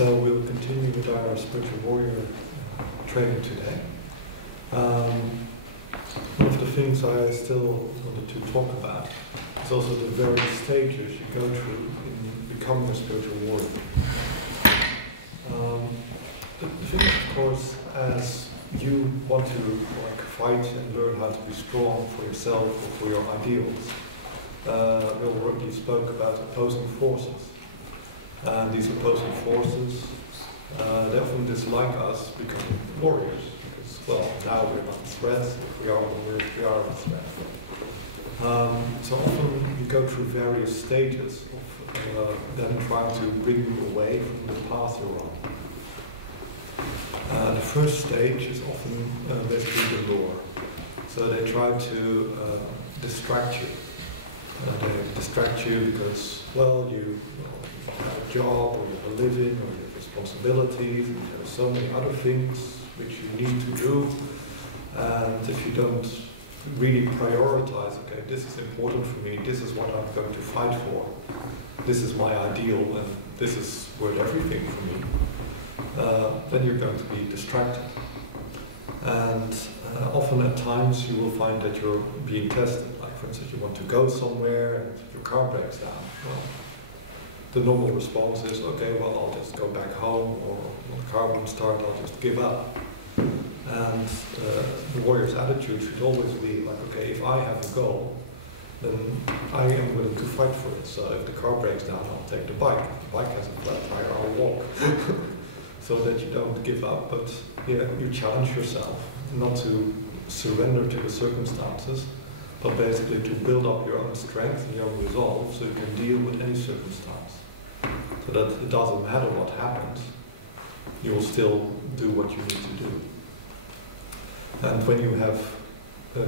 So we'll continue with our spiritual warrior training today. One of the things I still wanted to talk about is also the various stages you go through in becoming a spiritual warrior. The thing, of course, as you want to fight and learn how to be strong for yourself or for your ideals, we already spoke about opposing forces. And these opposing forces, they often dislike us becoming warriors, because, well, now we're not threats. If we are warriors, we are a threat. So often you go through various stages of them trying to bring you away from the path you're on. The first stage is often basically the lure. So they try to distract you. They distract you because, well, you have a job, or you have a living, or you have responsibilities, and there are so many other things which you need to do. And if you don't really prioritize, okay, this is important for me, this is what I'm going to fight for, this is my ideal, and this is worth everything for me, then you're going to be distracted. And often at times you will find that you're being tested. Like, for instance, you want to go somewhere and your car breaks down. Well, the normal response is, okay, well, I'll just go back home, or when the car won't start, I'll just give up. And the warrior's attitude should always be like, okay, if I have a goal, then I am willing to fight for it. So if the car breaks down, I'll take the bike. If the bike has a flat tire, I'll walk. So that you don't give up, but you challenge yourself not to surrender to the circumstances, but basically to build up your own strength and your own resolve so you can deal with any circumstance. So that it doesn't matter what happens, you will still do what you need to do. And when you have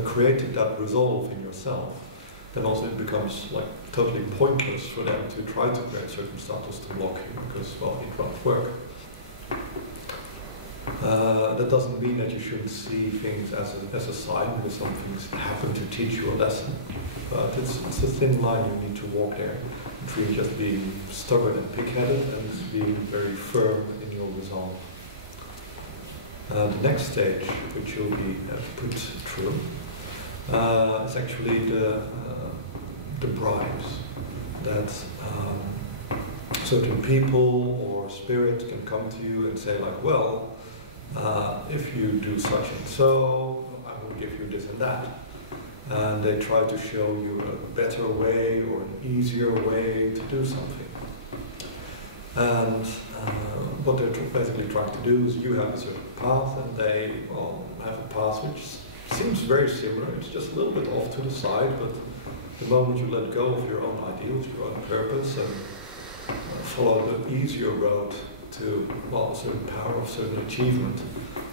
created that resolve in yourself, then also it becomes like totally pointless for them to try to create circumstances to block you, because, well, it won't work. That doesn't mean that you shouldn't see things as a sign, because some things happen to teach you a lesson. But it's a thin line you need to walk there, between just being stubborn and pig-headed and being very firm in your resolve. The next stage, which you'll be put through, is actually the bribes that certain people or spirit can come to you and say, like, well, if you do such and so, I will give you this and that. And they try to show you a better way or an easier way to do something. And what they're basically trying to do is, you have a certain path, and they have a path which seems very similar. It's just a little bit off to the side, but the moment you let go of your own ideals, your own purpose, and follow the easier road to, well, a certain power, of certain achievement,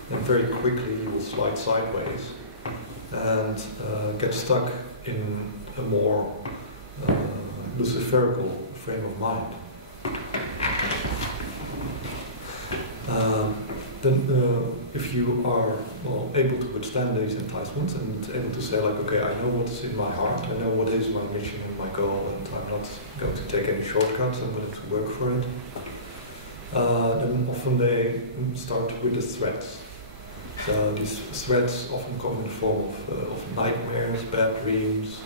then very quickly you will slide sideways and get stuck in a more luciferical frame of mind. Then if you are, well, able to withstand these enticements and able to say, like, okay, I know what's in my heart, I know what is my mission and my goal, and I'm not going to take any shortcuts, I'm willing to work for it, then often they start with the threats. So these threats often come in the form of nightmares, bad dreams,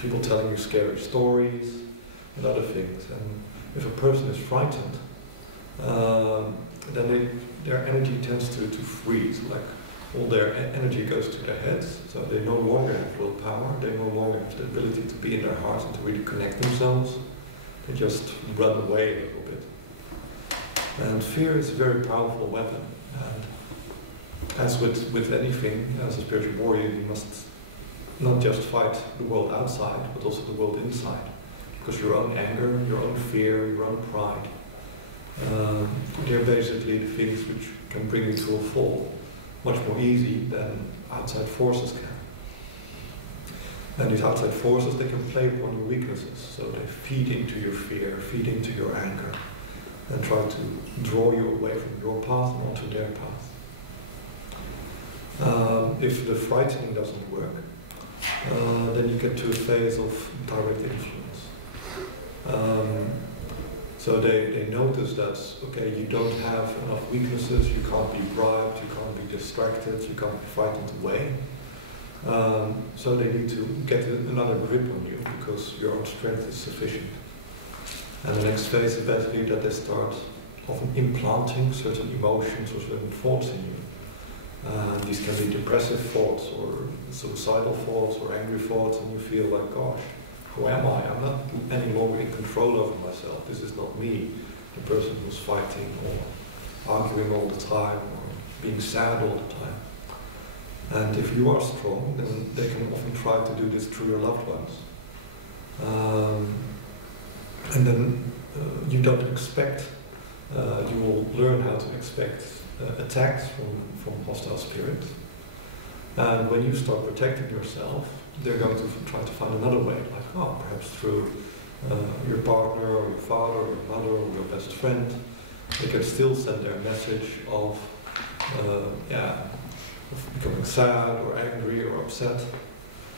people telling you scary stories, and other things. And if a person is frightened, then their energy tends to freeze, like all their energy goes to their heads, so they no longer have willpower, they no longer have the ability to be in their hearts and to really connect themselves. They just run away a little bit. And fear is a very powerful weapon, and as with anything, as a spiritual warrior, you must not just fight the world outside, but also the world inside, because your own anger, your own fear, your own pride, they're basically the things which can bring you to a fall much more easy than outside forces can. And these outside forces, they can play upon your weaknesses, so they feed into your fear, feed into your anger, and try to draw you away from your path and onto their path. If the frightening doesn't work, then you get to a phase of direct influence. So they notice that, okay, you don't have enough weaknesses, you can't be bribed, you can't be distracted, you can't be frightened away. So they need to get another grip on you because your own strength is sufficient. And the next phase is basically that they start often implanting certain emotions or certain thoughts in you. These can be depressive thoughts or suicidal thoughts or angry thoughts, and you feel like, gosh, who am I? I'm not any longer in control over myself. This is not me, the person who's fighting or arguing all the time or being sad all the time. And if you are strong, then they can often try to do this through your loved ones. And then you don't expect, you will learn how to expect attacks from hostile spirits. And when you start protecting yourself, they're going to try to find another way, like, oh, perhaps through your partner or your father or your mother or your best friend. They can still send their message of becoming sad or angry or upset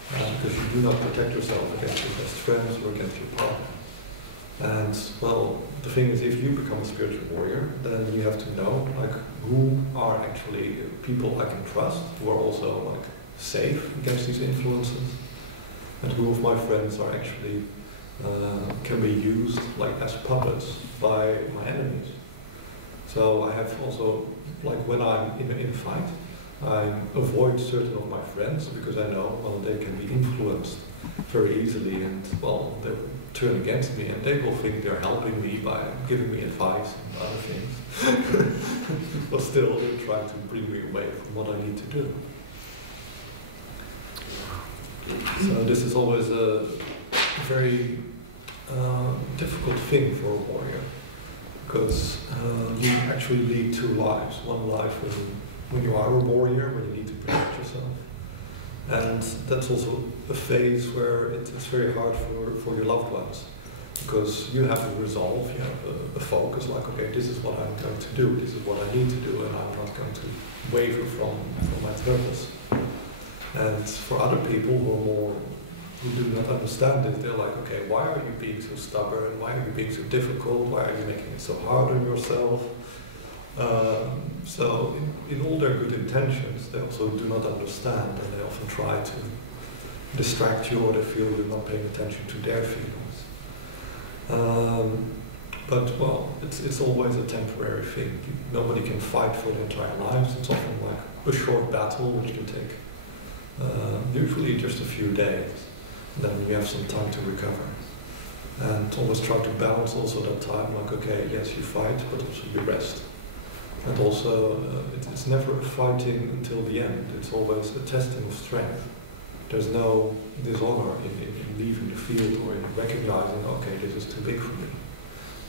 because you do not protect yourself against your best friends or against your partner. And well, the thing is, if you become a spiritual warrior, then you have to know like who are actually people I can trust, who are also like safe against these influences, and who of my friends are actually can be used like as puppets by my enemies. So I have also, like when I'm in a fight, I avoid certain of my friends because I know, well, they can be influenced very easily and, well, they will turn against me and they will think they're helping me by giving me advice and other things. But still, they're trying to bring me away from what I need to do. So this is always a very difficult thing for a warrior because you actually lead two lives. One life when you are a warrior, when you need to protect yourself. And that's also a phase where it's very hard for your loved ones because you have a resolve, you have a focus like, okay, this is what I'm going to do, this is what I need to do, and I'm not going to waver from my purpose. And for other people who do not understand it, they're like, okay, why are you being so stubborn? Why are you being so difficult? Why are you making it so hard on yourself? So in all their good intentions, they also do not understand, and they often try to distract you, or they feel you're not paying attention to their feelings. But well, it's always a temporary thing. Nobody can fight for their entire lives. It's often like a short battle which can take usually just a few days. Then you have some time to recover. And always try to balance also that time, like, okay, yes, you fight, but also you rest. And also, it's never a fighting until the end. It's always a testing of strength. There's no dishonor in leaving the field or in recognizing, okay, this is too big for me.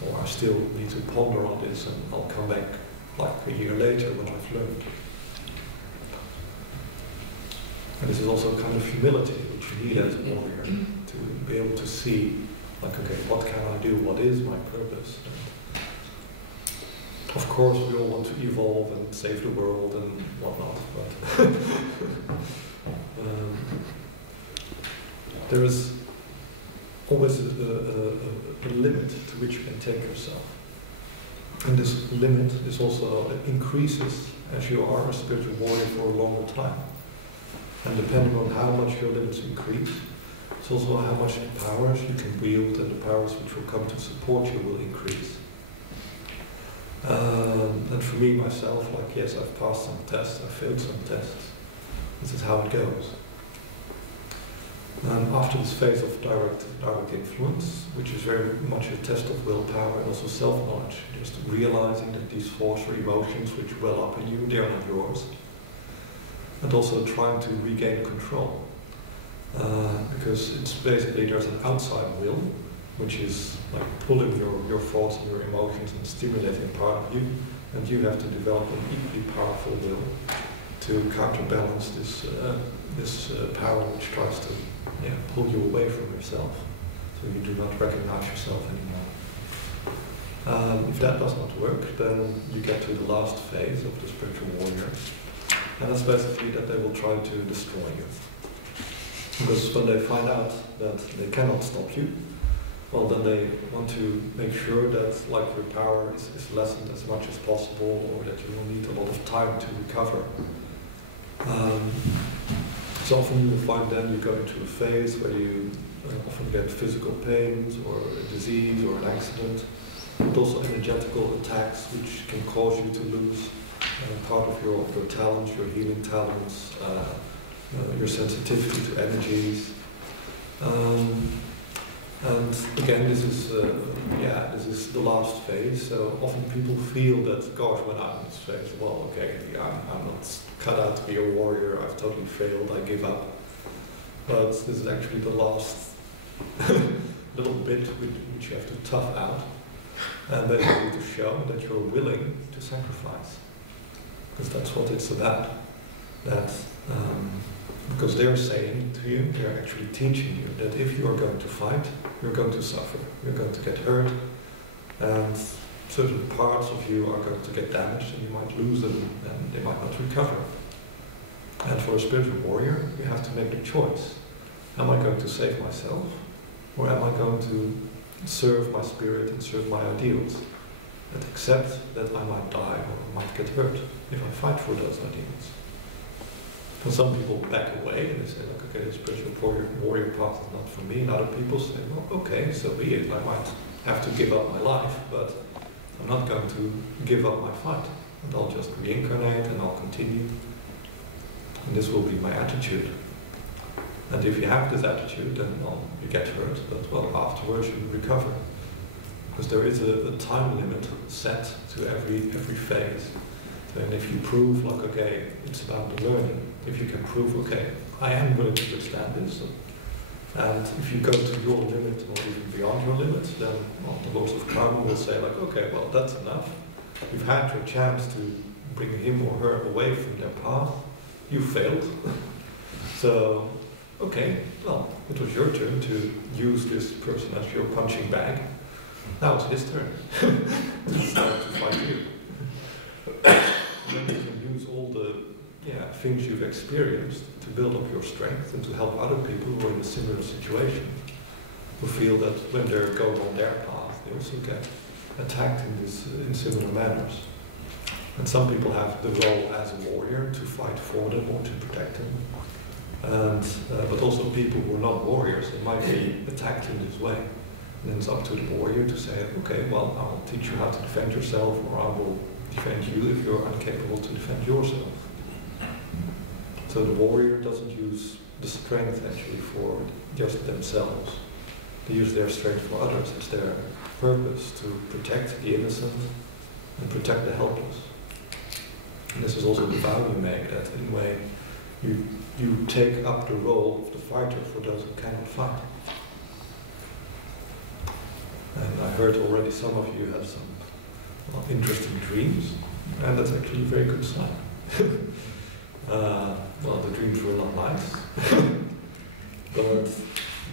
Or I still need to ponder on this and I'll come back like a year later when I've learned. And this is also a kind of humility which you need as a warrior to be able to see, like, okay, what can I do? What is my purpose? Of course, we all want to evolve and save the world and whatnot, but there is always a limit to which you can take yourself. And this limit is also increases as you are a spiritual warrior for a longer time. And depending on how much your limits increase, it's also how much the powers you can wield and the powers which will come to support you will increase. And for me, myself, like, yes, I've passed some tests, I've failed some tests. This is how it goes. After this phase of direct influence, which is very much a test of willpower and also self-knowledge, just realizing that these thoughts or emotions which well up in you, they are not yours. And also trying to regain control. Because it's basically, there's an outside will, which is like pulling your thoughts and your emotions and stimulating part of you, and you have to develop an equally powerful will to counterbalance this power which tries to pull you away from yourself, so you do not recognize yourself anymore. If that does not work, then you get to the last phase of the spiritual warrior, and that's basically that they will try to destroy you. Because when they find out that they cannot stop you, well, then they want to make sure that like your power is lessened as much as possible, or that you will need a lot of time to recover. So often you find then you go into a phase where you often get physical pains or a disease or an accident, but also energetical attacks which can cause you to lose part of your talents, your healing talents, your sensitivity to energies. And again, this is the last phase. So often people feel that, gosh, when I'm in this phase, well, okay, I'm not cut out to be a warrior. I've totally failed. I give up. But this is actually the last little bit which you have to tough out, and basically to show that you're willing to sacrifice, because that's what it's about. That. Because they're saying to you, they're actually teaching you that if you're going to fight, you're going to suffer, you're going to get hurt, and certain parts of you are going to get damaged, and you might lose them, and they might not recover. And for a spiritual warrior, you have to make the choice. Am I going to save myself, or am I going to serve my spirit and serve my ideals, and accept that I might die or might get hurt if I fight for those ideals? And some people back away and they say, like, okay, the spiritual warrior path is not for me. And other people say, well, okay, so be it. I might have to give up my life, but I'm not going to give up my fight. And I'll just reincarnate and I'll continue. And this will be my attitude. And if you have this attitude, then you get hurt, but well, afterwards you recover. Because there is a time limit set to every phase. And if you prove, like, okay, it's about the learning. If you can prove, okay, I am willing to withstand this, and if you go to your limit or even beyond your limit, then the laws of karma will say, like, okay, well, that's enough. You've had your chance to bring him or her away from their path. You failed. So, okay, well, it was your turn to use this person as your punching bag. Now it's his turn to fight you. Then you can use all the things you've experienced to build up your strength and to help other people who are in a similar situation, who feel that when they're going on their path, they also get attacked in similar manners. And some people have the role as a warrior to fight for them or to protect them. And but also people who are not warriors, they might be attacked in this way. And then it's up to the warrior to say, okay, well, I'll teach you how to defend yourself, or I will defend you if you're incapable to defend yourself. So the warrior doesn't use the strength actually for just themselves. They use their strength for others. It's their purpose to protect the innocent and protect the helpless. And this is also the vow you make, that in a way you take up the role of the fighter for those who cannot fight. And I heard already some of you have some interesting dreams, and that's actually a very good sign. Well, the dreams were not nice, but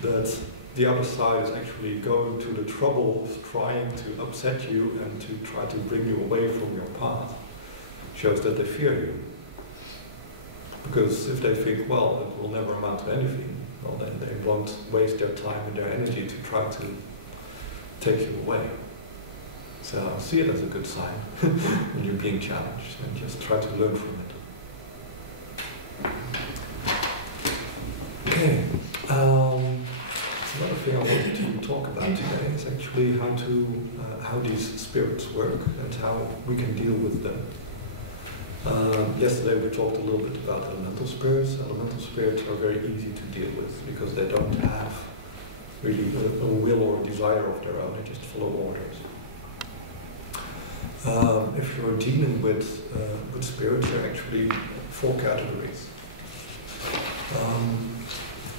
that the other side is actually going to the trouble of trying to upset you and to try to bring you away from your path, shows that they fear you. Because if they think, well, it will never amount to anything, well, then they won't waste their time and their energy to try to take you away. So see it as a good sign when you're being challenged, and just try to learn from it. Okay, another thing I wanted to talk about today is actually how these spirits work and how we can deal with them. Yesterday we talked a little bit about elemental spirits. Elemental spirits are very easy to deal with because they don't have really a will or a desire of their own, they just follow orders. If you're dealing with spirits, there are actually 4 categories.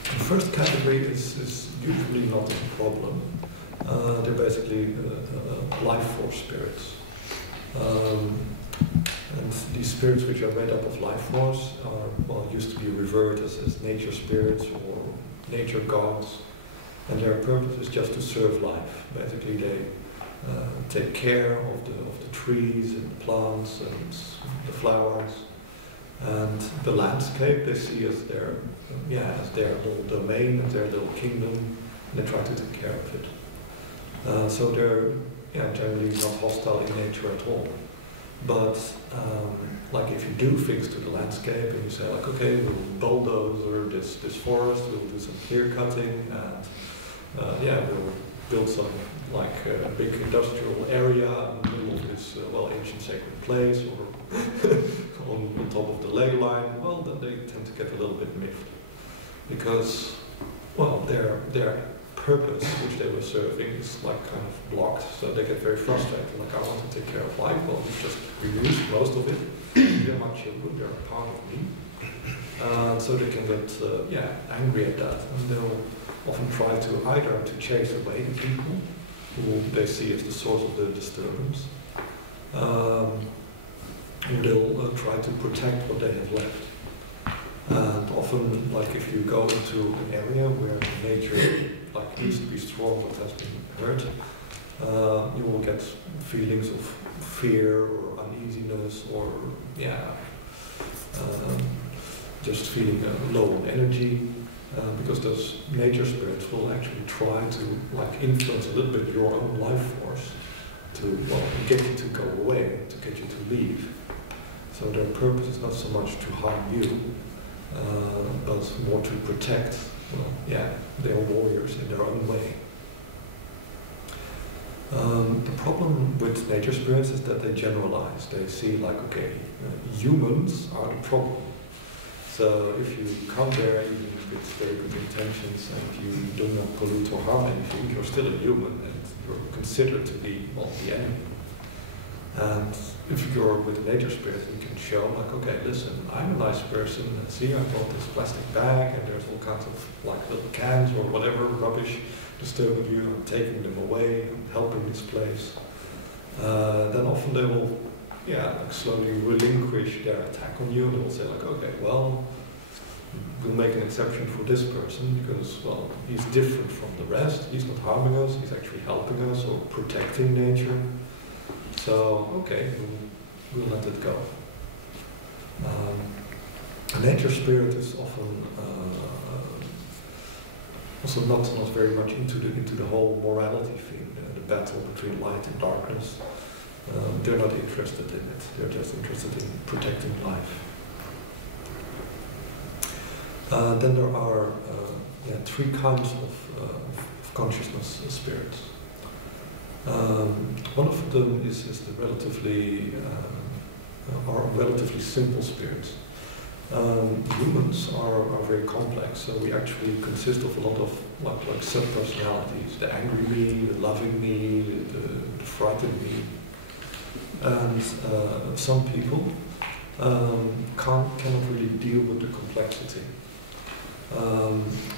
The first category is usually not a problem. They're basically life force spirits. And these spirits which are made up of life force are, used to be revered as nature spirits or nature gods. And their purpose is just to serve life. Basically they take care of the trees and the plants and the flowers. And the landscape they see as their little domain, as their little kingdom, and they try to take care of it. So they're generally not hostile in nature at all. But like if you do things to the landscape and you say like, okay, we'll bulldoze this forest, we'll do some clear cutting, and we'll build some like big industrial area in the middle of this ancient sacred place or on top of the ley line, well, then they tend to get a little bit miffed because, well, their purpose, which they were serving, is like kind of blocked, so they get very frustrated. Like, I want to take care of life, well, you just reuse most of it. They're my children, they're a part of me. So they can get angry at that, and they'll often try to either to chase away the people who they see as the source of the disturbance, or they'll try to protect what they have left. And often, like if you go into an area where nature like needs to be strong but has been hurt, you will get feelings of fear or uneasiness or just feeling low on energy, because those nature spirits will actually try to like influence a little bit your own life force to get you to go away, to get you to leave. So their purpose is not so much to harm you, but more to protect, they are warriors in their own way. The problem with nature spirits is that they generalize. They see like, okay, humans are the problem. So if you come there even with very good intentions and you do not pollute or harm anything, you're still a human and you're considered to be, the enemy. And if you're with a nature spirit, you can show like, okay, listen, I'm a nice person, and see, I brought this plastic bag, and there's all kinds of like little cans or whatever rubbish disturbing you, I'm taking them away, I'm helping this place. Then often they will, like slowly relinquish their attack on you, and they will say like, okay, well, we'll make an exception for this person because, well, he's different from the rest, he's not harming us, he's actually helping us or protecting nature. So, okay, we'll let it go. A nature spirit is often also not very much into the whole morality thing, the battle between light and darkness. They're not interested in it. They're just interested in protecting life. Then there are three kinds of consciousness spirits. One of them is the relatively simple spirits. Humans are very complex, so we actually consist of a lot of like sub-personalities: the angry me, the loving me, the frightened me. And some people cannot really deal with the complexity.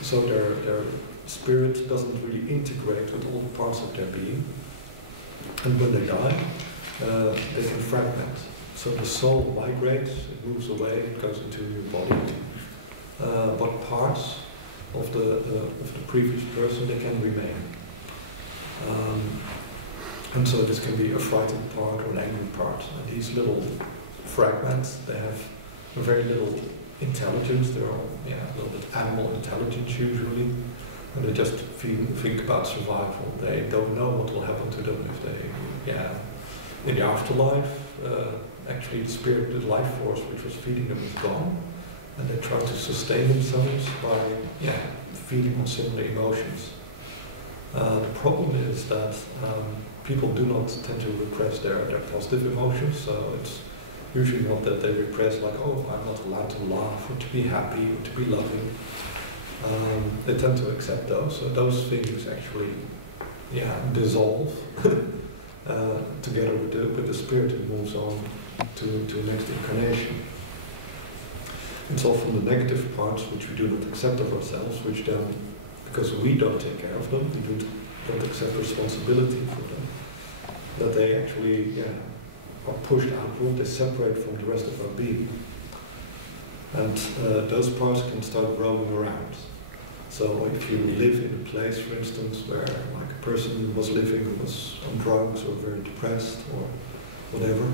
So their spirit doesn't really integrate with all the parts of their being. And when they die, they can fragment. So the soul migrates, it moves away, it goes into a new body. But parts of the previous person, they can remain. And so this can be a frightened part or an angry part. And these little fragments, they have very little intelligence. They're all a little bit animal intelligence usually. And they just think about survival. They don't know what will happen to them if they, in the afterlife, actually the spirit, the life force which was feeding them is gone. And they try to sustain themselves by, feeding on similar emotions. The problem is that people do not tend to repress their positive emotions, so it's usually not that they repress like, oh, I'm not allowed to laugh or to be happy or to be loving. They tend to accept those, so those things actually, dissolve together with the spirit who moves on to the next incarnation. It's often the negative parts which we do not accept of ourselves, which then, because we don't take care of them, we don't accept responsibility for them, that they actually are pushed outward, they separate from the rest of our being. And those parts can start roaming around. So if you live in a place, for instance, where like a person was living who was on drugs or very depressed or whatever,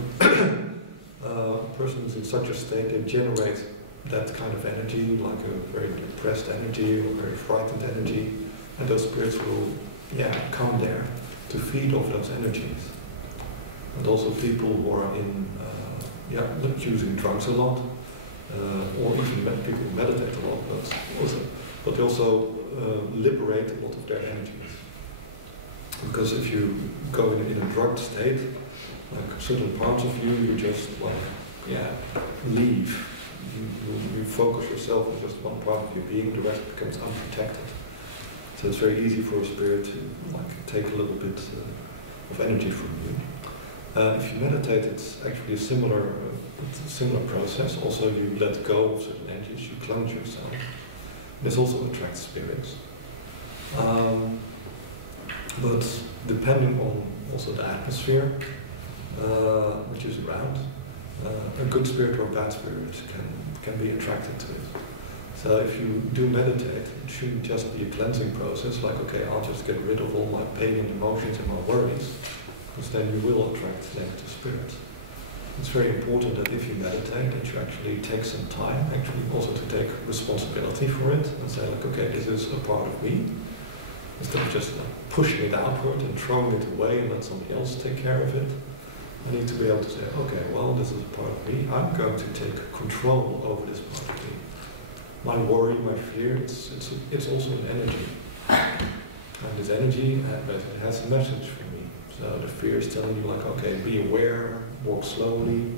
a person who's in such a state, they generate that kind of energy, like a very depressed energy or very frightened energy, and those spirits will come there to feed off those energies. And also people who are using drugs a lot, or even people who meditate a lot, but they also liberate a lot of their energies. Because if you go in a drugged state, like certain parts of you, you just leave. You focus yourself on just one part of your being, the rest becomes unprotected. So it's very easy for a spirit to take a little bit of energy from you. If you meditate, it's actually a similar process. Also, you let go of certain energies, you cleanse yourself. This also attracts spirits. But depending on also the atmosphere which is around, a good spirit or a bad spirit can be attracted to it. So if you do meditate, it shouldn't just be a cleansing process, like, okay, I'll just get rid of all my pain and emotions and my worries, because then you will attract negative spirits. It's very important that if you meditate, that you actually take some time, actually also to take responsibility for it, and say, like, okay, this is a part of me, instead of just pushing it outward and throwing it away and let somebody else take care of it. I need to be able to say, okay, well, this is a part of me. I'm going to take control over this part of me. My worry, my fear, it's also an energy. And this energy has a message for me. So the fear is telling you, like, okay, be aware, walk slowly.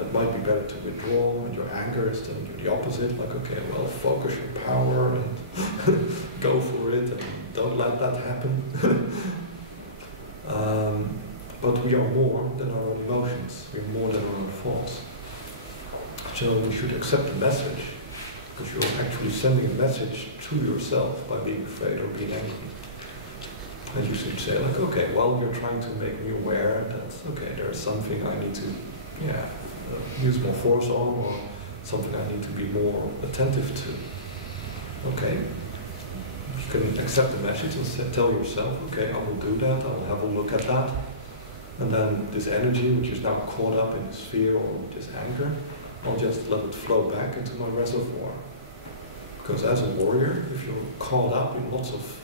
It might be better to withdraw. And your anger is telling you the opposite, like, okay, well, focus your power and go for it and don't let that happen. But we are more than our emotions. We are more than our thoughts. So we should accept the message, because you're actually sending a message to yourself by being afraid or being angry. And you should say, like, okay, well, you're trying to make me aware that, okay, there's something I need to use more force on, or something I need to be more attentive to. Okay, you can accept the message and tell yourself, okay, I will do that, I will have a look at that. And then this energy, which is now caught up in this fear or this anger, I'll just let it flow back into my reservoir. Because as a warrior, if you're caught up in lots of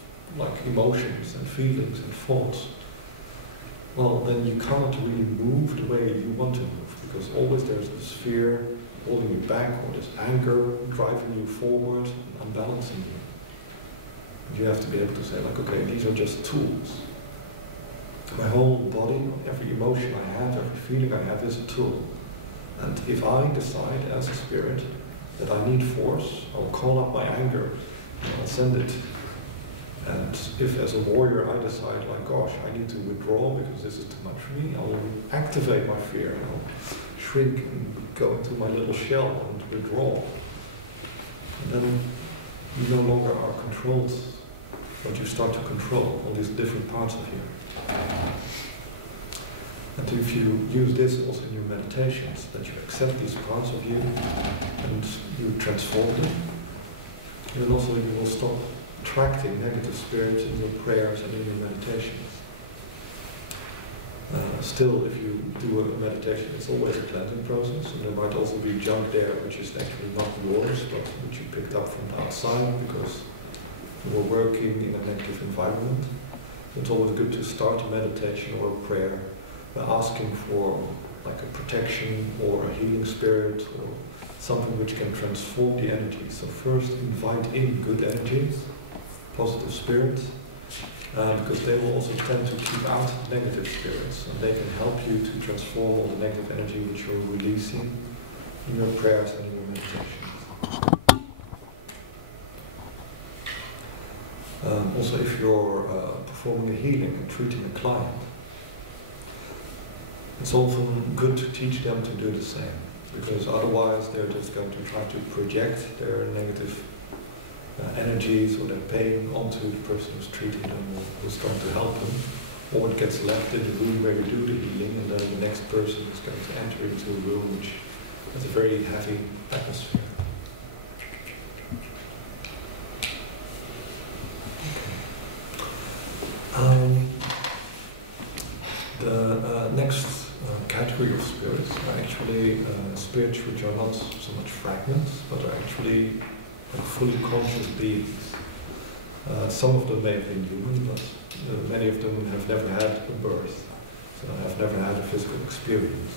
emotions and feelings and thoughts, well, then you can't really move the way you want to move, because always there's this fear holding you back, or this anger driving you forward and unbalancing you. And you have to be able to say, like, okay, these are just tools. My whole body, every emotion I have, every feeling I have is a tool. And if I decide as a spirit that I need force, I'll call up my anger and I'll send it. And if as a warrior I decide, like, gosh, I need to withdraw because this is too much for me, I'll activate my fear and I'll shrink and go into my little shell and withdraw. And then you no longer are controlled, but you start to control all these different parts of you. And if you use this also in your meditations, that you accept these parts of you and you transform them, then also you will stop attracting negative spirits in your prayers and in your meditations. Still, if you do a meditation, it's always a cleansing process, and there might also be junk there which is actually not yours, but which you picked up from the outside because you were working in a negative environment. It's always good to start a meditation or a prayer by asking for like a protection or a healing spirit or something which can transform the energy. So first invite in good energies, positive spirits, because they will also tend to keep out negative spirits, and they can help you to transform all the negative energy which you're releasing in your prayers and in your meditations. Also, if you're performing a healing and treating a client, it's often good to teach them to do the same, because otherwise they're just going to try to project their negative energies or their pain onto the person who's treating them or who's trying to help them, or it gets left in the room where you do the healing, and then the next person is going to enter into a room which has a very heavy atmosphere. The next category of spirits are actually spirits which are not so much fragments, but are actually like fully conscious beings. Some of them may have been human, but many of them have never had a birth, so have never had a physical experience.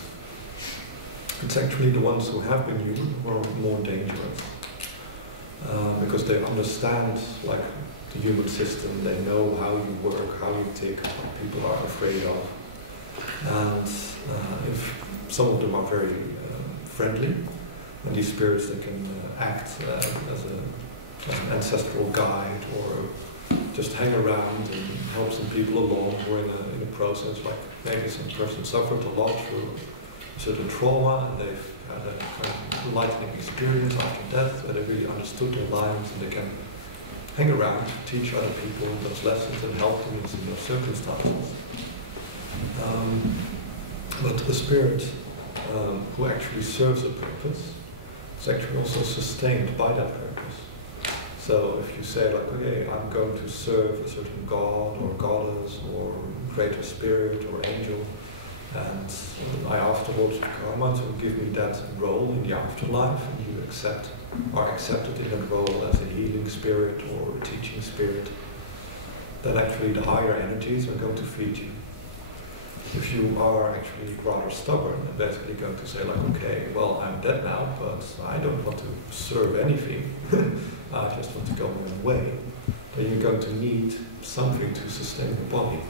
It's actually the ones who have been human who are more dangerous, because they understand like the human system, they know how you work, how you tick, what people are afraid of. And if some of them are very friendly, and these spirits, they can act as an ancestral guide, or just hang around and help some people along who are in a process, like maybe some person suffered a lot through a certain trauma, and they've had a kind of enlightening experience after death, where they really understood their lives, and they can hang around, teach other people those lessons and help them in similar circumstances. But the spirit who actually serves a purpose is actually also sustained by that purpose. So if you say like, okay, I'm going to serve a certain god or goddess or greater spirit or angel, and I afterwards karma to give me that role in the afterlife, and you are accepted in that role as a healing spirit or a teaching spirit, then actually the higher energies are going to feed you. If you are actually rather stubborn and basically going to say like, okay, well, I'm dead now, but I don't want to serve anything, I just want to go my own way, then you're going to need something to sustain your body.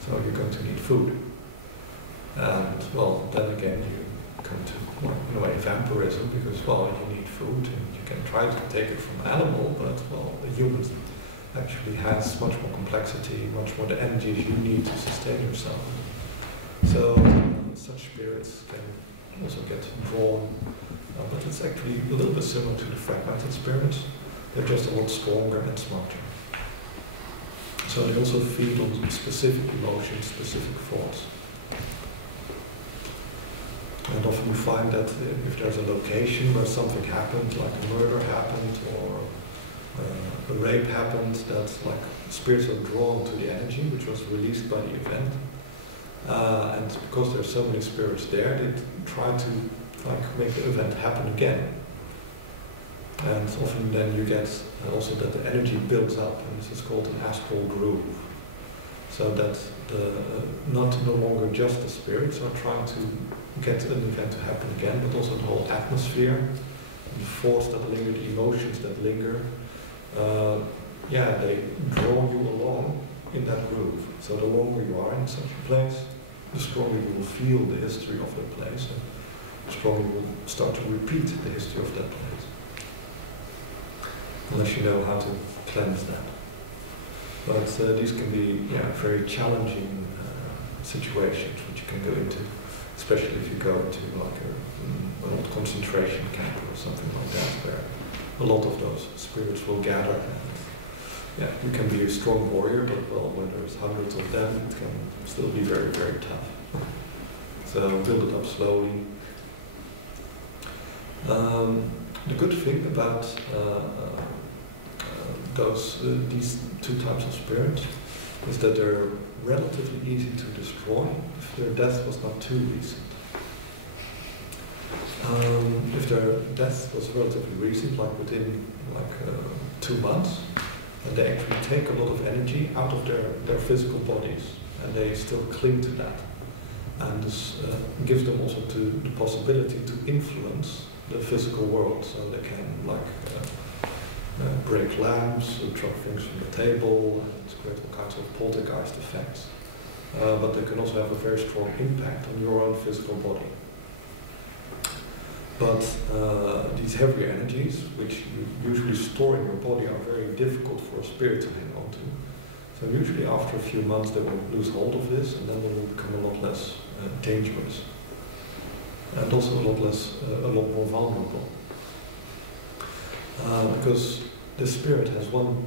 So you're going to need food. And, well, then again, you come to, well, in a way, vampirism, because, well, you need food, and you can try to take it from an animal, but, well, the human actually has much more complexity, much more the energies you need to sustain yourself. So, such spirits can also get drawn, but it's actually a little bit similar to the fragmented spirits. They're just a lot stronger and smarter. So they also feed on specific emotions, specific thoughts. And often you find that if there's a location where something happened, like a murder happened or a rape happened, that like spirits are drawn to the energy which was released by the event. And because there are so many spirits there, they try to like make the event happen again. And often then you get also that the energy builds up, and this is called an astral groove. So that not no longer just the spirits are trying to get an event to happen again, but also the whole atmosphere, the thoughts that linger, the emotions that linger. They draw you along in that groove. So the longer you are in such a place, the stronger you will feel the history of that place, and the stronger you will start to repeat the history of that place. Unless you know how to cleanse that. But these can be very challenging situations which you can go into, especially if you go into like an old concentration camp or something like that, where a lot of those spirits will gather. And, you can be a strong warrior, but well, when there's hundreds of them, it can still be very, very tough. So build it up slowly. The good thing about these two types of spirits is that they're relatively easy to destroy if their death was not too recent. If their death was relatively recent, like within 2 months, and they actually take a lot of energy out of their physical bodies, and they still cling to that. And this gives them also the possibility to influence the physical world, so they can break lamps, drop things from the table, and create all kinds of poltergeist effects. But they can also have a very strong impact on your own physical body. But these heavier energies, which you usually store in your body, are very difficult for a spirit to hang on to. So usually after a few months they will lose hold of this, and then they will become a lot less dangerous. And also a lot more vulnerable. Because the spirit has one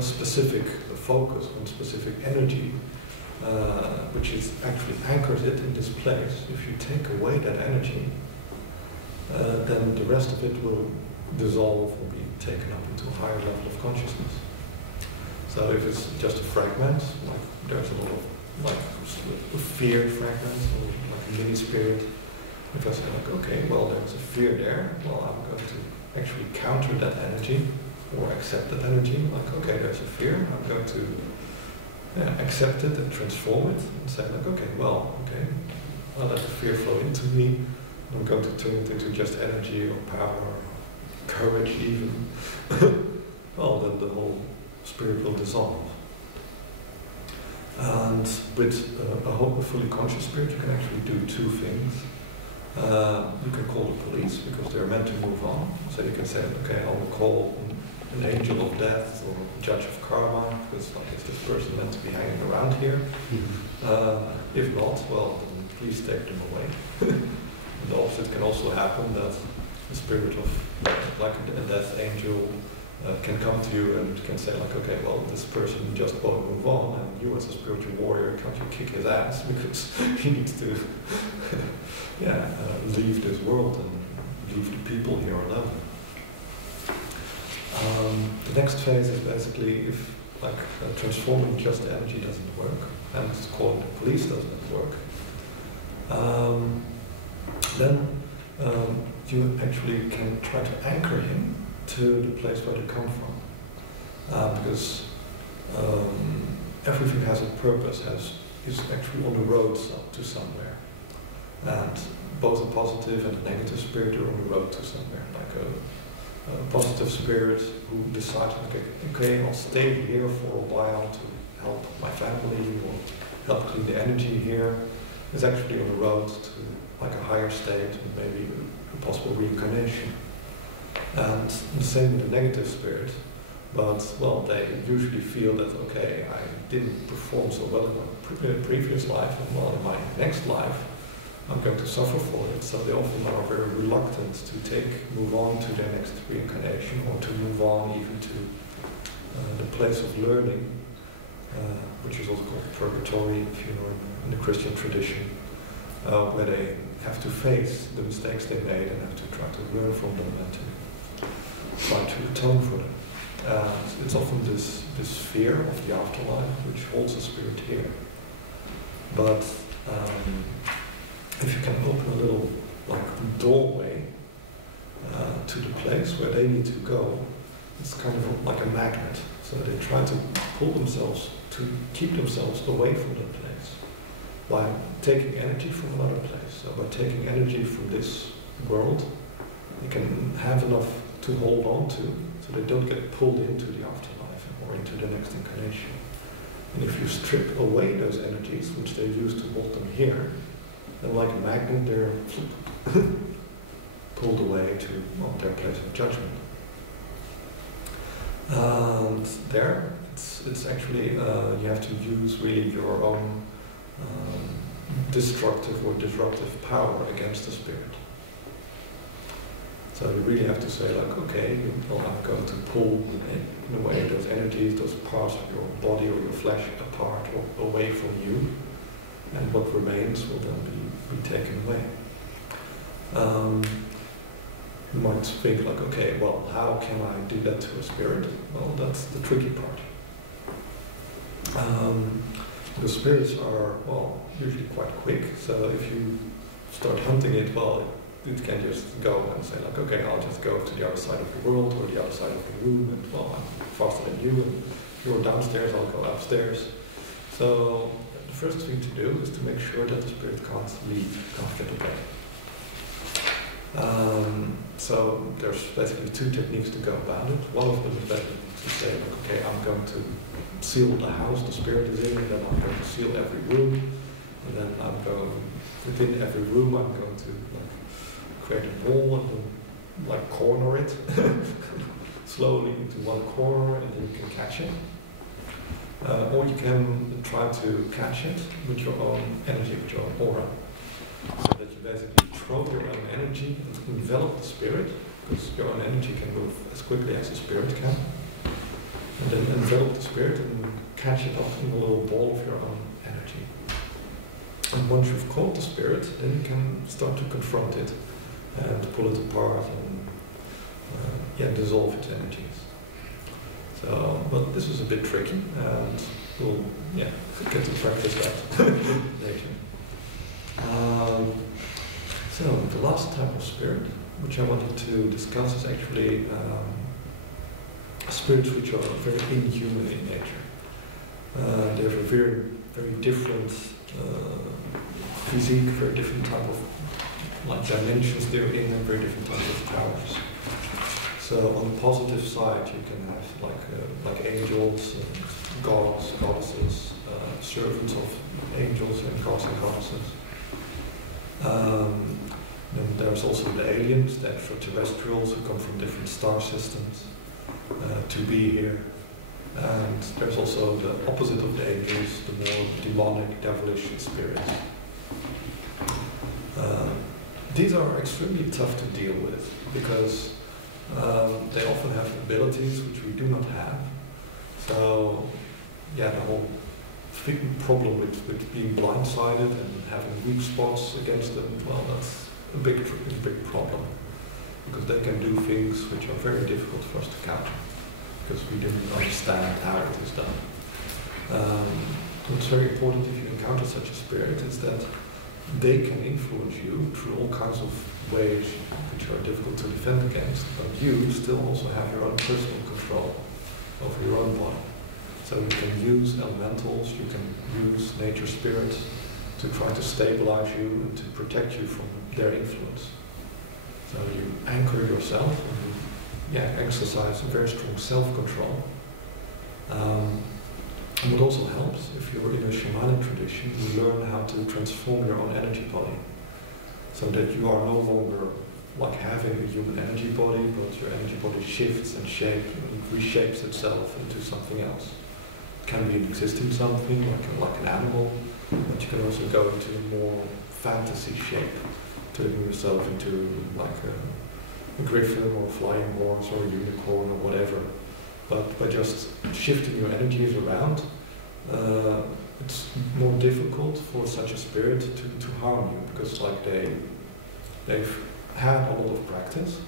specific focus, one specific energy, which is actually anchors it in this place. If you take away that energy, then the rest of it will dissolve or be taken up into a higher level of consciousness. So if it's just a fragment, like there's a lot of fear fragments, or like a mini spirit, if I say like, okay, well there's a fear there, well I'm going to actually counter that energy or accept that energy. Like, okay, there's a fear. I'm going to accept it and transform it and say, like, okay, I'll let the fear flow into me. I'm going to turn it into just energy or power, courage even. Well, then the whole spirit will dissolve. And with a fully conscious spirit, you can actually do two things. You can call the police because they're meant to move on. So you can say, okay, I will call an angel of death or a judge of karma because, like, is this person meant to be hanging around here? If not, well, then please take them away. And the opposite can also happen, that the spirit of, like a death angel, can come to you and can say, like, okay, well, this person just won't move on, and you as a spiritual warrior, can't you kick his ass because he needs to leave this world and leave the people here alone. The next phase is basically if, like, transforming just energy doesn't work, and calling the police doesn't work, then you actually can try to anchor him to the place where they come from, because everything has a purpose, is actually on the road to somewhere, and both a positive and a negative spirit are on the road to somewhere. Like a positive spirit who decides, okay, I'll stay here for a while to help my family or help clean the energy here, is actually on the road to, like, a higher state and maybe a possible reincarnation. And the same with the negative spirit, but, well, they usually feel that, okay, I didn't perform so well in my previous life, and, well, in my next life I'm going to suffer for it. So they often are very reluctant to move on to their next reincarnation, or to move on even to the place of learning, which is also called purgatory, if you know, in the Christian tradition, where they have to face the mistakes they made and have to try to learn from them and to try to atone for them. It's often this fear of the afterlife which holds the spirit here. But if you can open a little, like, doorway to the place where they need to go, it's kind of like a magnet. So they try to pull themselves, to keep themselves away from the place by taking energy from another place. So by taking energy from this world, they can have enough to hold on to, so they don't get pulled into the afterlife or into the next incarnation. And if you strip away those energies, which they use to hold them here, then, like a magnet, they're pulled away to, well, their place of judgment. And there, it's actually, you have to use really your own destructive or disruptive power against the spirit. So you really have to say, like, okay, well, I'm going to pull in a way those energies, those parts of your body or your flesh apart or away from you, and what remains will then be taken away. You might think, like, okay, well, how can I do that to a spirit? Well, that's the tricky part. The spirits are, well, usually quite quick, so if you start hunting it, well, it can just go and say, like, okay, I'll just go to the other side of the world or the other side of the room, and, well, I'm faster than you, and you're downstairs, I'll go upstairs. So the first thing to do is to make sure that the spirit can't leave, can't get away. So there's basically two techniques to go about it. One of them is basically to say, like, okay, I'm going to seal the house the spirit is in, and then I'm going to seal every room, and then I'm going, within every room, I'm going to, like, create a wall and then, like, corner it slowly into one corner, and then you can catch it. Or you can try to catch it with your own energy, with your own aura. So that you basically throw your own energy and envelop the spirit, because your own energy can move as quickly as the spirit can. And then envelop the spirit and catch it up in a little ball of your own energy. And once you've caught the spirit, then you can start to confront it and pull it apart and dissolve its energies. So, but this is a bit tricky, and we'll get to practice that later. So the last type of spirit, which I wanted to discuss, is actually spirits which are very inhuman in nature. They have a very, very different physique, very different type of dimensions they're in, and very different types of powers. So on the positive side, you can have like angels and gods, goddesses, servants of angels and gods and goddesses. Then there's also the aliens, the extraterrestrials who come from different star systems to be here. And there's also the opposite of the angels, the more demonic, devilish spirits. These are extremely tough to deal with because they often have abilities which we do not have. So, yeah, the whole problem with being blindsided and having weak spots against them, well, that's a big problem. Because they can do things which are very difficult for us to counter. Because we didn't understand how it is done. What's very important if you encounter such a spirit is that they can influence you through all kinds of ways which are difficult to defend against, but you still also have your own personal control over your own body. So you can use elementals, you can use nature spirits to try to stabilize you and to protect you from their influence. So you anchor yourself and you exercise a very strong self-control. And what also helps, if you're in a shamanic tradition, you learn how to transform your own energy body. So that you are no longer like having a human energy body, but your energy body shifts and reshapes itself into something else. It can be an existing something, like an animal, but you can also go into a more fantasy shape, turning yourself into like a griffin or a flying horse or a unicorn or whatever. But by just shifting your energies around, it's more difficult for such a spirit to harm you, because like they've had a lot of practice,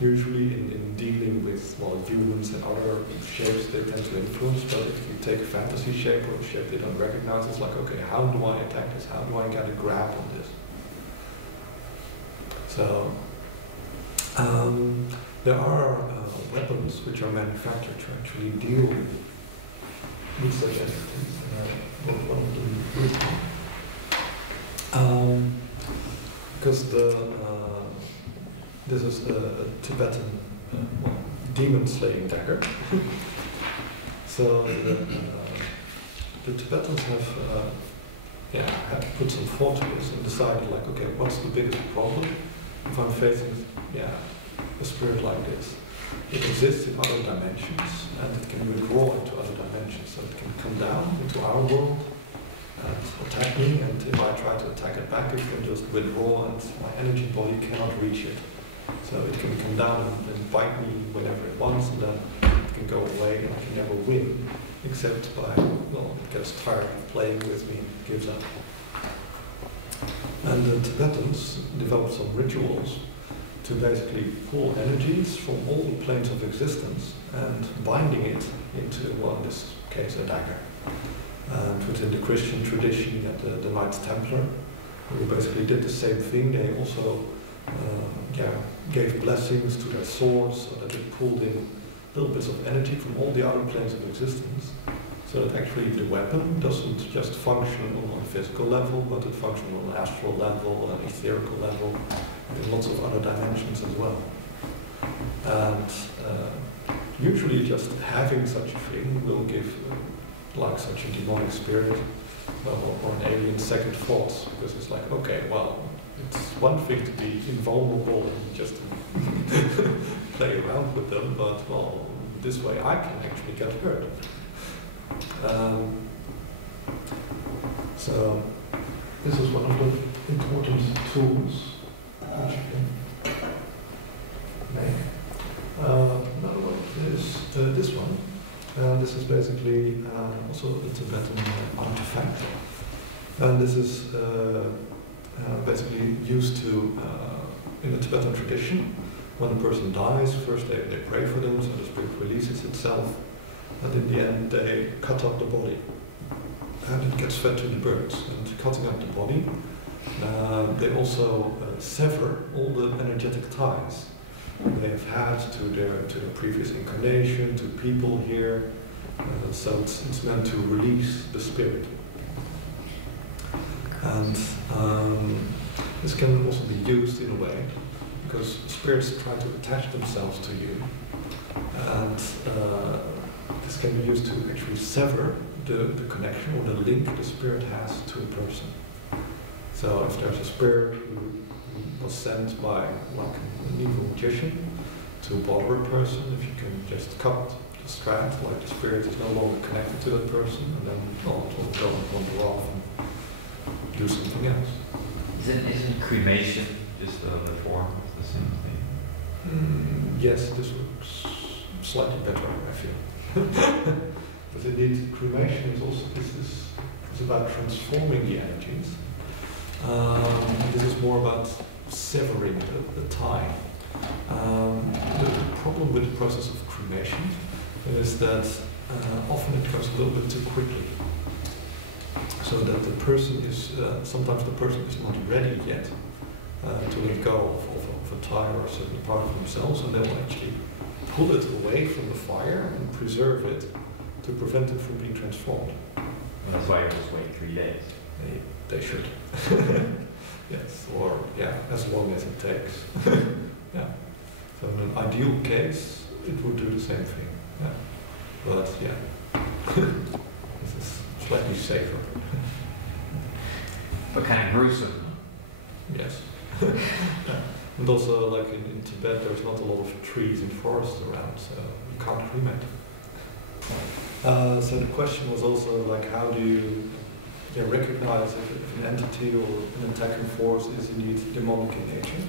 usually in dealing with humans and other shapes they tend to influence. But if you take a fantasy shape or a shape they don't recognize, it's like, okay, how do I attack this? How do I get a grab on this? So there are weapons which are manufactured to actually deal with such entities. Because this is a Tibetan demon slaying dagger. So the Tibetans have put some thought to this and decided, like, okay, what's the biggest problem if I'm facing a spirit like this? It exists in other dimensions, and it can withdraw into other dimensions. So it can come down into our world and attack me, and if I try to attack it back, it can just withdraw, and my energy body cannot reach it. So it can come down and bite me whenever it wants, and then it can go away, and I can never win, except by, it gets tired of playing with me and gives up. And the Tibetans developed some rituals to basically pull energies from all the planes of existence and binding it into, in this case, a dagger. And within the Christian tradition, you had the Knights Templar, who basically did the same thing. They also gave blessings to their swords, so that it pulled in little bits of energy from all the other planes of existence, so that actually the weapon doesn't just function on a physical level, but it functions on an astral level, an etherical level, and in lots of other dimensions as well. And usually just having such a thing will give like such a demonic spirit or an alien second thoughts, because it's like, okay, well, it's one thing to be invulnerable and just play around with them, but well, this way I can actually get hurt. So this is one of the important tools which you can make. Another one is this one. This is basically also a Tibetan artifact, and this is basically used to, in the Tibetan tradition, when a person dies, first they pray for them, so the spirit releases itself, and in the end they cut up the body, and it gets fed to the birds. And cutting up the body, they also sever all the energetic ties they have had to their previous incarnation, to people here. So it's meant to release the spirit. And this can also be used in a way, because spirits try to attach themselves to you. And this can be used to actually sever the connection or the link the spirit has to a person. So if there's a spirit who was sent by like an evil magician to bother a person, if you can just cut the strand, like the spirit is no longer connected to that person, and then it will go and wander off and do something else. Isn't cremation just the form of the same thing? Yes, this works slightly better, I feel. But indeed, cremation is also is about transforming the energies. This is more about severing the tie. The problem with the process of cremation is that often it goes a little bit too quickly. So that the person is, sometimes the person is not ready yet to let go of a tie or a certain part of themselves, and they'll actually pull it away from the fire and preserve it to prevent it from being transformed. And that's why you just wait 3 days. They should. Yes, or yeah, as long as it takes. Yeah. So in an ideal case, it would do the same thing. Yeah. But yeah, this is slightly safer. But kind of gruesome. Yes. Yeah. And also, like in Tibet, there's not a lot of trees and forests around, so you can't cremate. So the question was also like, how do you recognize if an entity or an attacking force is indeed demonic in nature?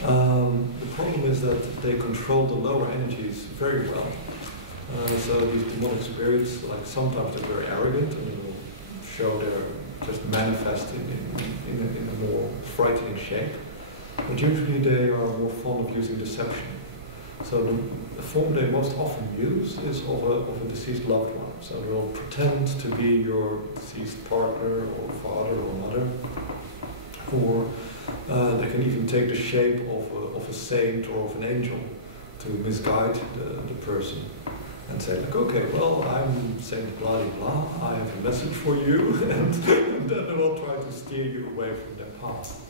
The problem is that they control the lower energies very well. So these demonic spirits, like sometimes they're very arrogant and they will show their just manifest in a more frightening shape. But usually they are more fond of using deception. So the form they most often use is of a deceased loved one. So they'll pretend to be your deceased partner or father or mother. Or they can even take the shape of a saint or of an angel to misguide the person. And say like, okay, well, I'm Saint blah blah, I have a message for you, and then they will try to steer you away from their path.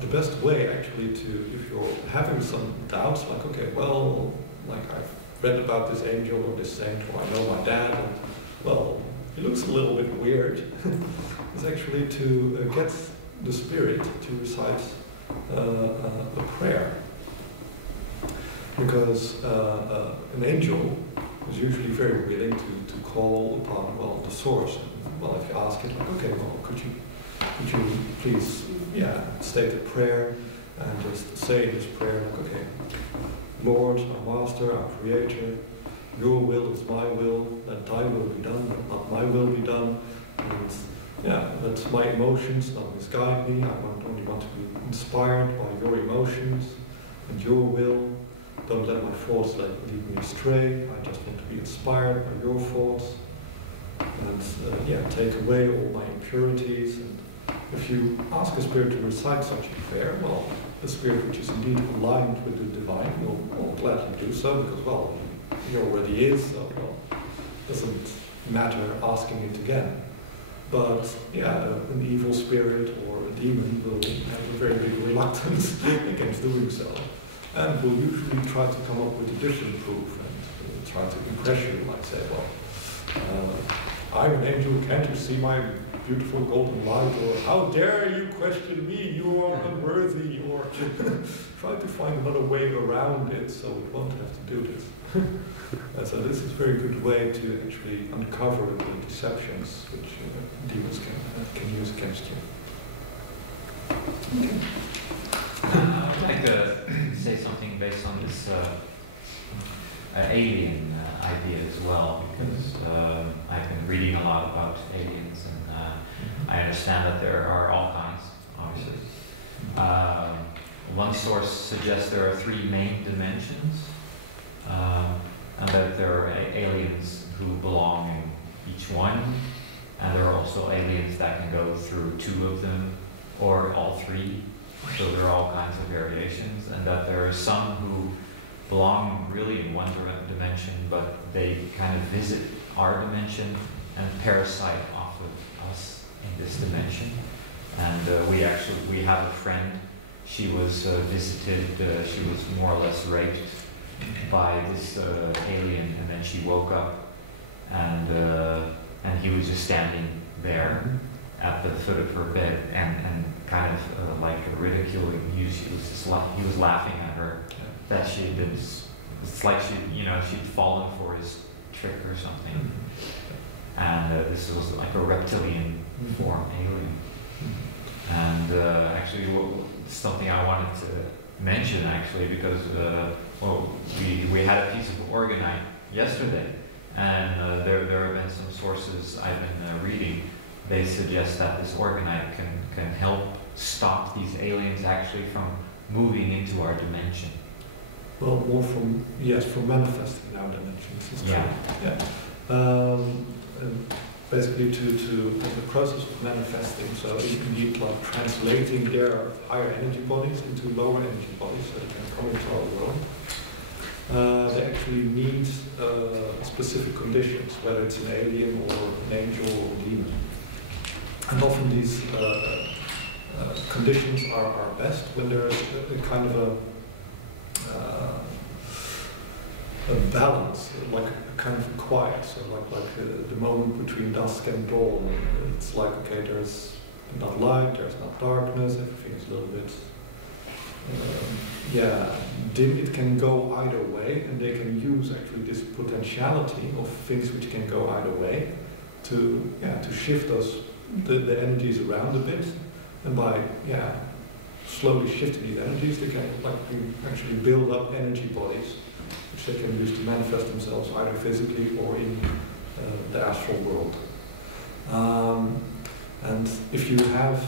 The best way actually if you're having some doubts, like, okay, well, like I've read about this angel or this saint, or I know my dad, and well, he looks a little bit weird, is actually to get the spirit to recite a prayer. Because an angel is usually very willing to call upon, well, the source. And, well, if you ask it, like, okay, well, could you please, state a prayer and just say in this prayer, like, okay, Lord, our Master, our Creator, your will is my will, let thy will be done, but not my will be done. And let my emotions not misguide me. I only want to be inspired by your emotions and your will. Don't let my thoughts lead me astray. I just want to be inspired by your thoughts. And take away all my impurities. And if you ask a spirit to recite such a prayer, well, the spirit which is indeed aligned with the divine will gladly do so, because, well, he already is, so, well, it doesn't matter asking it again. But, an evil spirit or a demon will have a very big reluctance against doing so. And will usually try to come up with a different proof and try to impress you, like say, well, I'm an angel, can't you see my beautiful golden light? Or how dare you question me, you are unworthy? Or try to find another way around it so we won't have to do this. And so this is a very good way to actually uncover the deceptions which demons can use against you. Okay. I'd like to say something based on this alien idea as well, because I've been reading a lot about aliens, and I understand that there are all kinds, obviously. One source suggests there are 3 main dimensions, and that there are aliens who belong in each one, and there are also aliens that can go through 2 of them, or all 3. So there are all kinds of variations, and that there are some who belong really in one dimension, but they kind of visit our dimension and parasite off of us in this dimension. And we have a friend. She was visited. She was more or less raped by this alien, and then she woke up, and he was just standing there at the foot of her bed, and kind of like ridiculing. He was laughing at her that she had been. It's like she'd fallen for his trick or something. And this was like a reptilian form alien. And actually, something I wanted to mention actually, because we had a piece of orgonite yesterday, and there have been some sources I've been reading. They suggest that this orgonite can help stop these aliens actually from moving into our dimension. Well, more from manifesting in our dimensions. Yeah. Basically, to the process of manifesting, so indeed, like translating their higher energy bodies into lower energy bodies, so they can come into our world. They actually need specific conditions, whether it's an alien or an angel or a demon. And often these conditions are best when there is a kind of a balance, like a kind of quiet, so like the moment between dusk and dawn. It's like, okay, there's not light, there's not darkness, everything is a little bit dim. It can go either way, and they can use actually this potentiality of things which can go either way to shift the energies around a bit, and by slowly shifting these energies, they can actually build up energy bodies which they can use to manifest themselves either physically or in the astral world. And if you have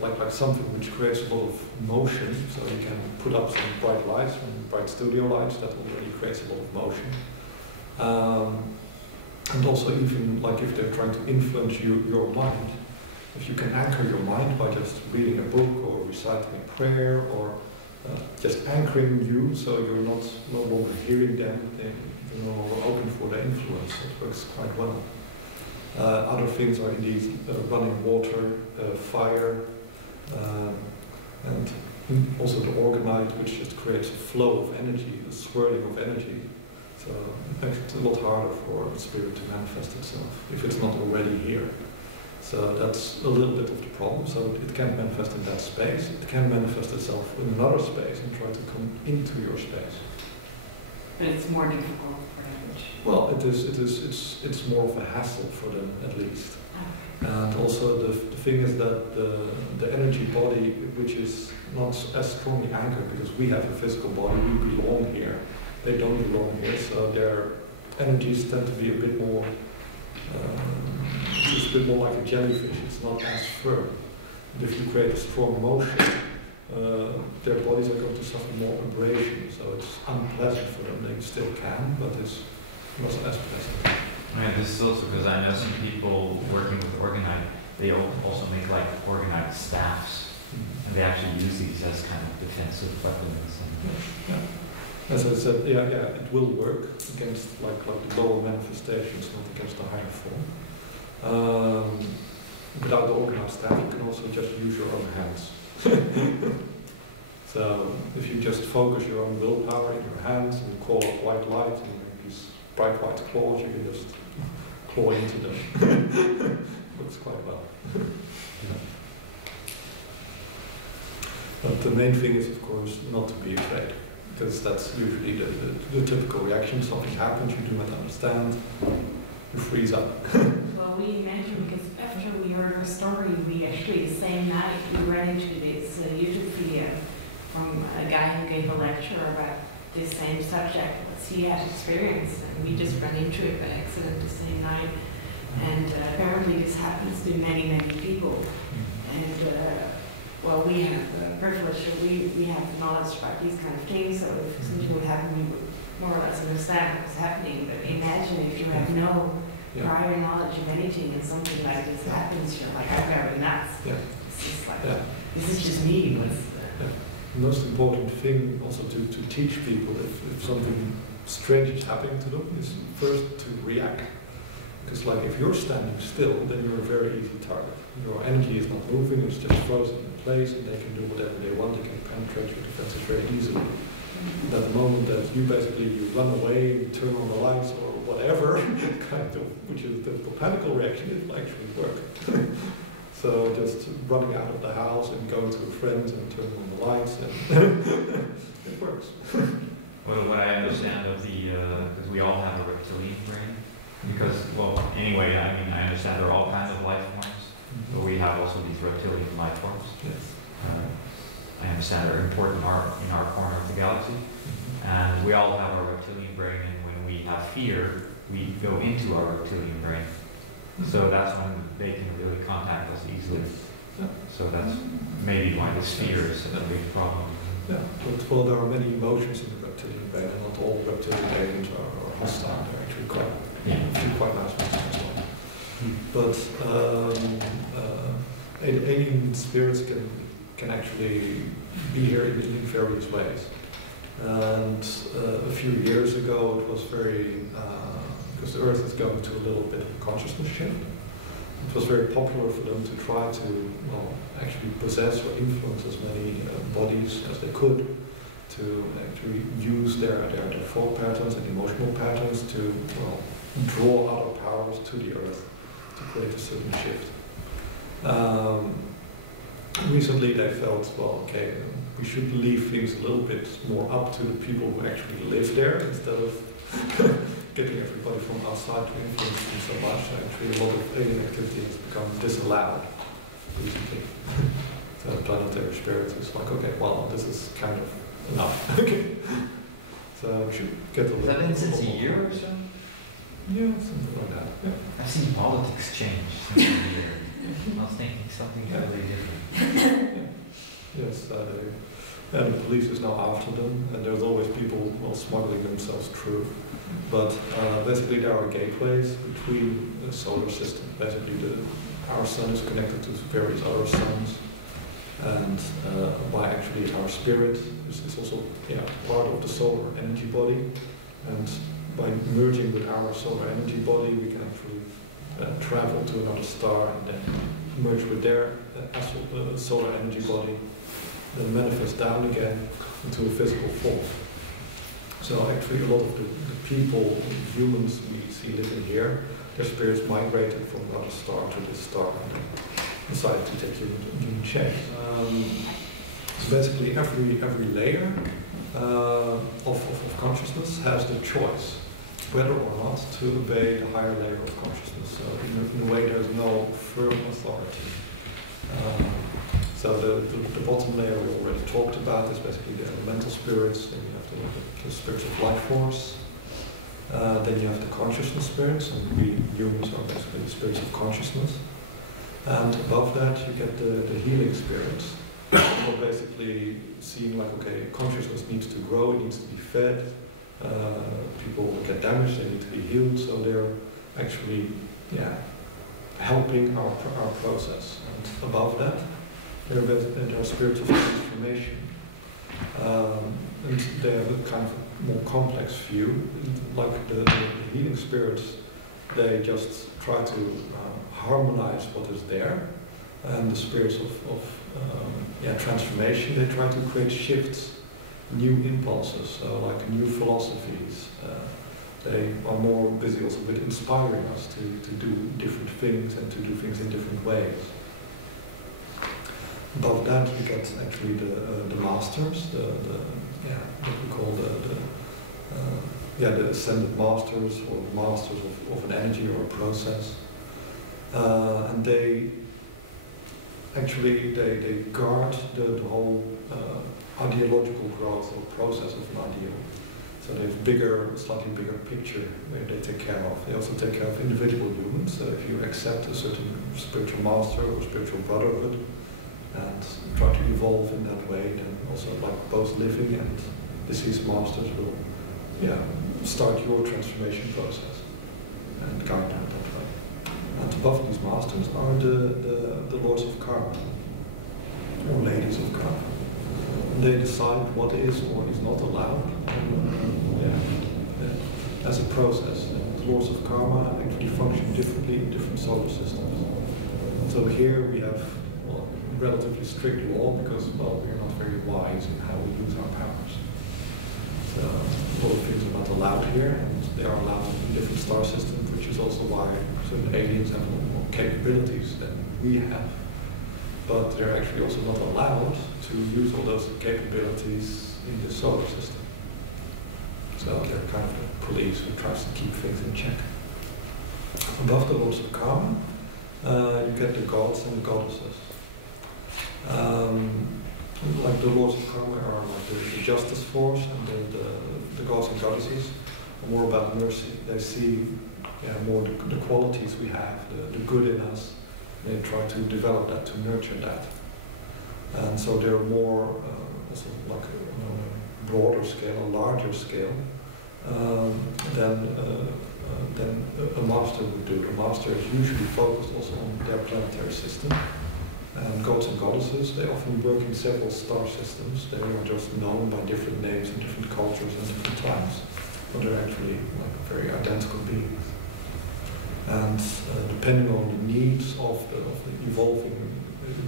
like something which creates a lot of motion, so you can put up some bright lights, some bright studio lights, that already creates a lot of motion. And also even like if they're trying to influence your mind, if you can anchor your mind by just reading a book or reciting a prayer or just anchoring you, so you're no longer hearing them, you're no longer open for their influence. It works quite well. Other things are indeed running water, fire, and also the orgonite, which just creates a flow of energy, a swirling of energy. So it makes it a lot harder for the spirit to manifest itself if it's not already here. So that's a little bit of the problem. So it can't manifest in that space. It can manifest itself in another space and try to come into your space. But it's more difficult for them. Well, it's more of a hassle for them at least. And also the thing is that the energy body, which is not as strongly anchored, because we have a physical body, we belong here. They don't belong here, so their energies tend to be a bit more. It's a bit more like a jellyfish, it's not as firm. And if you create a strong motion, their bodies are going to suffer more abrasion, so it's unpleasant for them. They still can, but it's not as pleasant. Right, this is also because I know some people working with orgonite, they also make like orgonite staffs, and they actually use these as kind of defensive weapons. And As I said, it will work against like the lower manifestations, not against the higher form. Without the orgonite staff, you can also just use your own hands. So if you just focus your own willpower in your hands and call up white light and make these bright white claws, you can just claw into them. Works quite well. But the main thing is, of course, not to be afraid. Because that's usually the typical reaction. Something happens, you do not understand, you freeze up. Well, we mentioned, because after we heard her story, we actually, the same night, we ran into this YouTube video from a guy who gave a lecture about this same subject, what he had experienced, and we just ran into it by accident the same night. And apparently this happens to many, many people. And well, we have the privilege, we have knowledge about these kind of things, so if something would happen, we would more or less understand what's happening. But imagine if you have no prior knowledge of anything and something like this happens, you're like, I'm going nuts. Yeah. It's just like, This is just me. The most important thing also to teach people if something strange is happening to them is first to react. Because like if you're standing still, then you're a very easy target. Your energy is not moving, it's just frozen in place, and they can do whatever they want, they can penetrate your defenses very easily. And at the moment that you run away, you turn on the lights or whatever, kind of, which is the panical reaction, it will actually work. So just running out of the house and going to a friend and turning on the lights, and it works. Well, what I understand of because we all have a reptilian brain, because, well, anyway, I mean, I understand there are all kinds of life forms, but we have also these reptilian life forms. Yes. I understand they're important in our corner of the galaxy, and we all have our reptilian brain, and when we have fear, we go into our reptilian brain. So that's when they can really contact us easily. Yeah. So that's maybe why this fear is such a big problem. Yeah, but well, there are many emotions in the reptilian brain, and not all reptilian brains are hostile. They're actually quite nice ones as well. But alien spirits can actually be here in various ways. And a few years ago, it was very because the Earth is going to a little bit of a consciousness shift. It was very popular for them to try to, well, actually possess or influence as many bodies as they could to actually use their thought patterns and emotional patterns to, well, draw other powers to the Earth to create a certain shift. Recently they felt, well, okay, we should leave things a little bit more up to the people who actually live there instead of getting everybody from outside to influence them so much. Actually, a lot of alien activity has become disallowed recently. So planetary spirits is like, okay, well, this is kind of enough. Okay. So we should get a little. Has that been since a year or so? Yeah, something like that. Yeah. I've seen politics change since a year. I was thinking something totally different. Yes, and the police is now after them, and there's always people, well, smuggling themselves through. But basically there are gateways between the solar system. Basically our sun is connected to various other suns, and by actually our spirit is also part of the solar energy body, and by merging with our solar energy body we can actually travel to another star and then merge with their solar energy body, then manifest down again into a physical form. So actually a lot of the people, humans we see living here, their spirits migrated from another star to this star and decided to take human shape. So basically every layer of consciousness has the choice whether or not to obey the higher layer of consciousness. So in a way there's no firm authority. So the bottom layer we already talked about is basically the elemental spirits, then you have the spirits of life force, then you have the consciousness spirits, and we humans are basically the spirits of consciousness. And above that you get the healing spirits, who are basically seeing like, okay, consciousness needs to grow, it needs to be fed, people get damaged, they need to be healed, so they're actually helping our process. And above that, there are spirits of transformation, and they have a kind of more complex view. Like the healing spirits, they just try to harmonize what is there, and the spirits of transformation, they try to create shifts, new impulses, so like new philosophies. They are more busy also with inspiring us to do different things and to do things in different ways. Above that we get actually the masters, what we call the ascended masters, or masters of an energy or a process. And they guard the whole ideological growth or process of an ideal. So they have slightly bigger picture where they take care of. They also take care of individual humans. So if you accept a certain spiritual master or spiritual brotherhood and try to evolve in that way, then also like both living and deceased masters will start your transformation process and guide you that way. And above these masters are the lords of karma, or they decide what is or is not allowed as a process. And the laws of karma actually function differently in different solar systems. So here we have relatively strict law because, well, we're not very wise in how we use our powers. So a lot of things are not allowed here, and they are allowed in different star systems, which is also why certain aliens have a lot more capabilities than we have. But they're actually also not allowed to use all those capabilities in the solar system. So they're kind of the police who tries to keep things in check. Above the laws of karma, you get the gods and the goddesses. Like the laws of karma are like the justice force, and then the gods and goddesses are more about mercy. They see more the qualities we have, the good in us. They try to develop that, to nurture that. And so they're more also like on a broader scale, a larger scale, than a master would do. A master is usually focused also on their planetary system. And gods and goddesses, they often work in several star systems. They are just known by different names in different cultures and different times. But they're actually like very identical beings. And depending on the needs of the evolving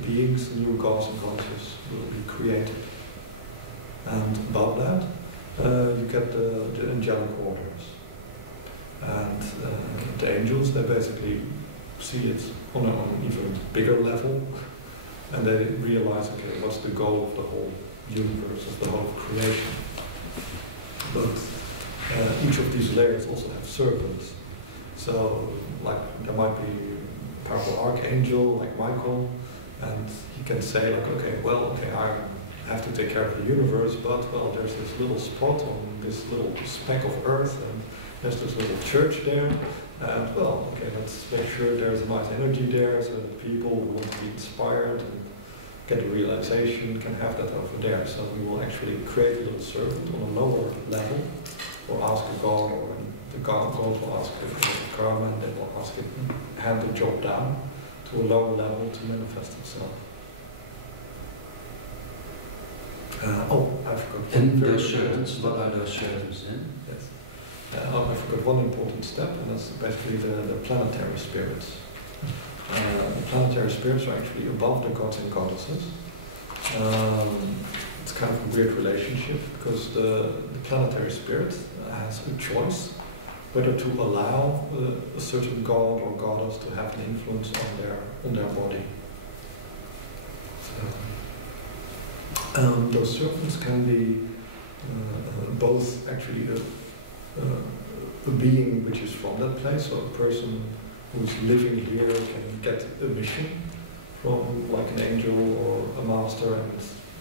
beings, new gods and goddesses will be created. And above that, you get the angelic orders. And the angels, they basically see it on an even bigger level. And they realize, okay, what's the goal of the whole universe, of the whole creation? But each of these layers also have servants. So, like, there might be a powerful archangel like Michael, and he can say, like, okay, I have to take care of the universe, but, well, there's this little spot on this little speck of earth, and there's this little church there. And well, okay, let's make sure there's a nice energy there so that people who want to be inspired and get a realization can have that over there. So we will actually create a little servant on a lower level, or ask a god, or the god will ask the karma, and they will ask it, hand the job down to a lower level to manifest itself. I forgot. And those servants, what are those servants then? Yes. I forgot one important step, and that's basically the planetary spirits. The planetary spirits are actually above the gods and goddesses. It's kind of a weird relationship because the planetary spirit has a choice whether to allow a certain god or goddess to have an influence on their body. So, those servants can be both actually a being which is from that place, so a person who's living here can get a mission from like an angel or a master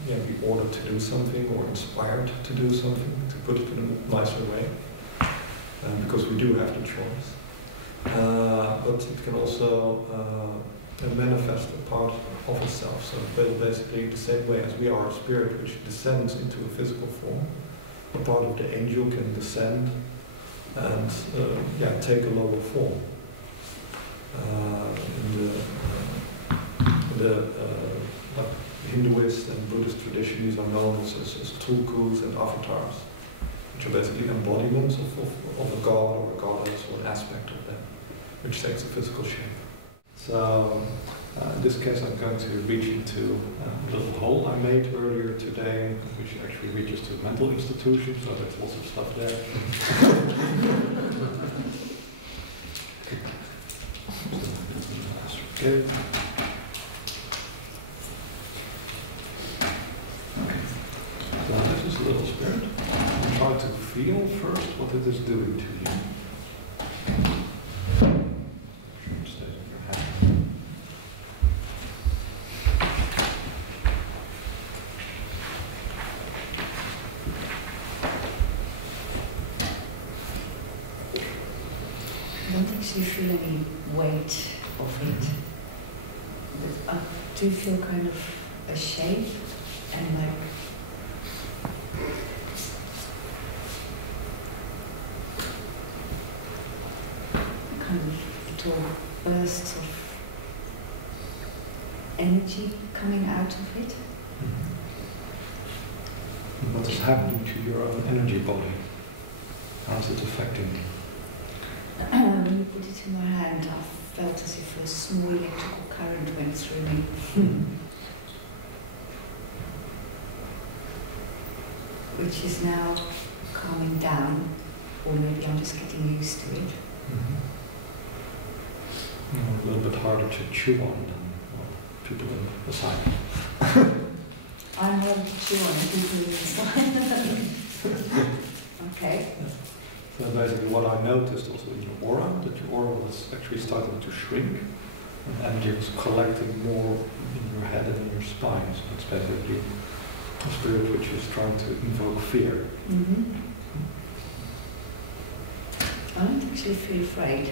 and be ordered to do something or inspired to do something, to put it in a nicer way, because we do have the choice. But it can also manifest a part of itself, so basically the same way as we are a spirit which descends into a physical form, a part of the angel can descend and take a lower form. In the Hinduist and Buddhist tradition, these are known as tulkus and avatars, which are basically embodiments of a god or a goddess or an aspect of them, which takes a physical shape. So in this case I'm going to reach into a little hole I made earlier today, which actually reaches to a mental institution, so there's lots of stuff there. Okay. So this is a little spirit. Try to feel first what it is doing to you. I don't actually feel any weight of it. But I do feel kind of a shape and like kind of little bursts of energy coming out of it. What is happening to your own energy body? How's it affecting you? When you put it in my hand, I felt as if a small electrical current went through me. Which is now calming down, or maybe I'm just getting used to it. A little bit harder to chew on than people in the side. I'm harder to chew on than people inside. Okay. So basically what I noticed also in your aura, that your aura was actually starting to shrink, and energy was collecting more in your head and in your spine. So it's basically a spirit which is trying to invoke fear. I don't actually feel afraid.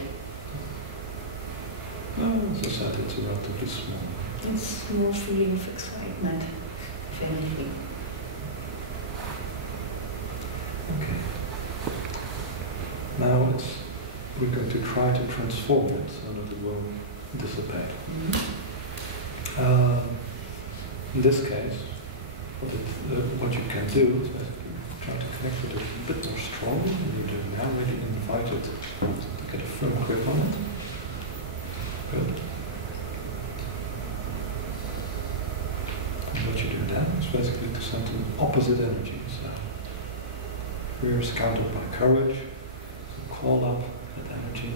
No, as I said, it's relatively small. It's more feeling of excitement, if anything. Okay. Now we're going to try to transform it so that it will dissipate. In this case, what you can do is basically try to connect with it a bit more strongly than you're doing now. Really invite it to get a firm grip on it. Good. And what you do then is basically to send an opposite energy. So fear is countered by courage. Call up that energy.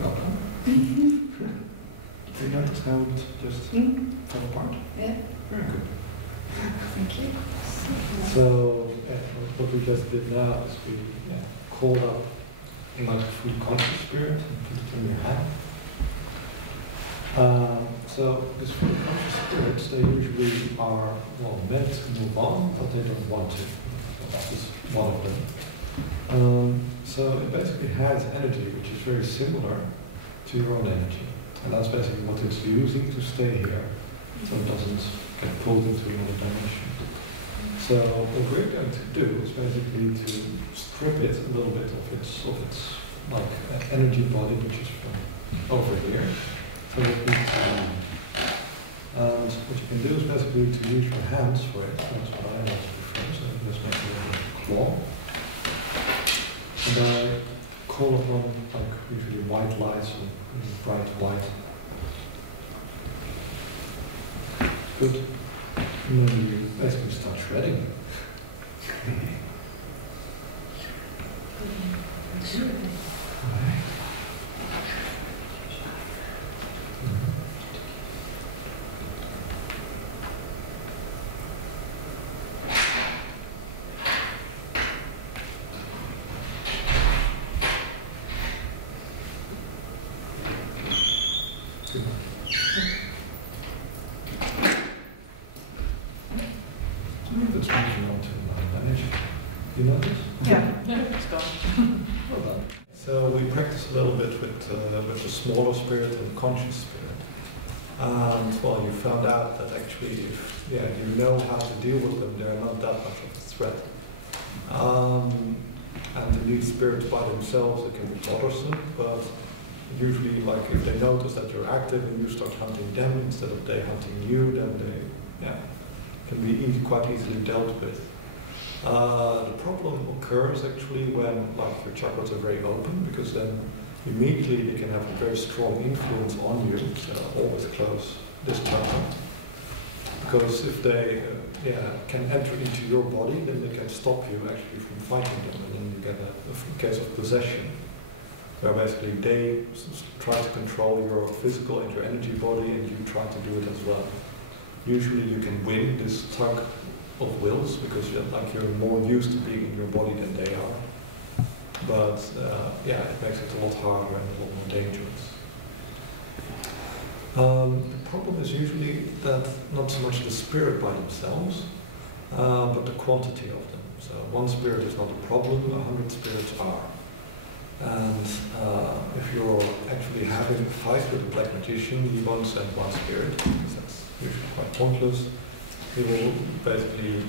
Welcome. Do you notice how it just fell apart? Yeah. Very good. Thank you. So, what we just did now is we called up like a fully conscious spirit and put it in your hand. So these fully conscious spirits, they usually are meant to move on, but they don't want to. So that is one of them. So it basically has energy which is very similar to your own energy, and that's basically what it's using to stay here, so it doesn't get pulled into another dimension. So what we're going to do is basically to strip it a little bit of its like energy body, which is from over here. So that we can, and what you can do is basically to use your hands for it. That's what I like to prefer. So just make a little claw, and I call upon like usually white lights or bright white. Good. And then you basically start shredding. It's moving on to energy. You notice? Yeah, it's gone. Well done. So we practice a little bit with the smaller spirit and conscious spirit. And well, you found out that actually, if you know how to deal with them, they're not that much of a threat. And these spirits by themselves, they can be bothersome, but usually, like if they notice that you're active and you start hunting them instead of they hunting you, then they can be quite easily dealt with. The problem occurs actually when like your chakras are very open, because then immediately they can have a very strong influence on you. So always close this chakra, because if they can enter into your body, then they can stop you actually from fighting them, and then you get a case of possession, where basically they try to control your physical and your energy body, and you try to do it as well. Usually you can win this tug of wills because you're more used to being in your body than they are. But it makes it a lot harder and a lot more dangerous. The problem is usually that not so much the spirit by themselves, but the quantity of them. So one spirit is not a problem, 100 spirits are. And if you're actually having a fight with a black magician, you won't send one spirit, because that's usually quite pointless. He will basically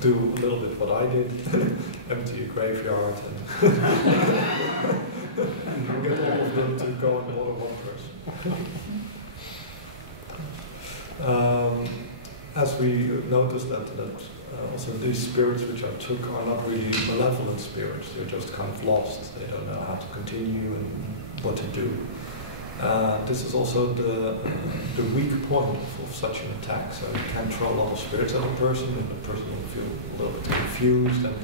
do a little bit what I did, empty a graveyard and get all of them to go on more than one person. As we noticed that also these spirits which I took are not really malevolent spirits, they're just kind of lost, they don't know how to continue and what to do. This is also the weak point of such an attack. So you can throw a lot of spirits at a person, and the person will feel a little bit confused and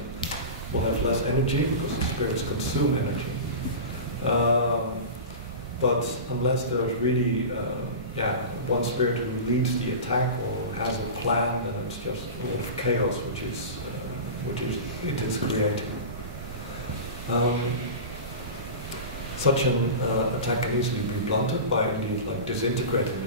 will have less energy because the spirits consume energy. But unless there's really one spirit who leads the attack or has a plan, then it's just a lot of chaos which it is creating. Such an attack can easily be blunted by indeed like disintegrating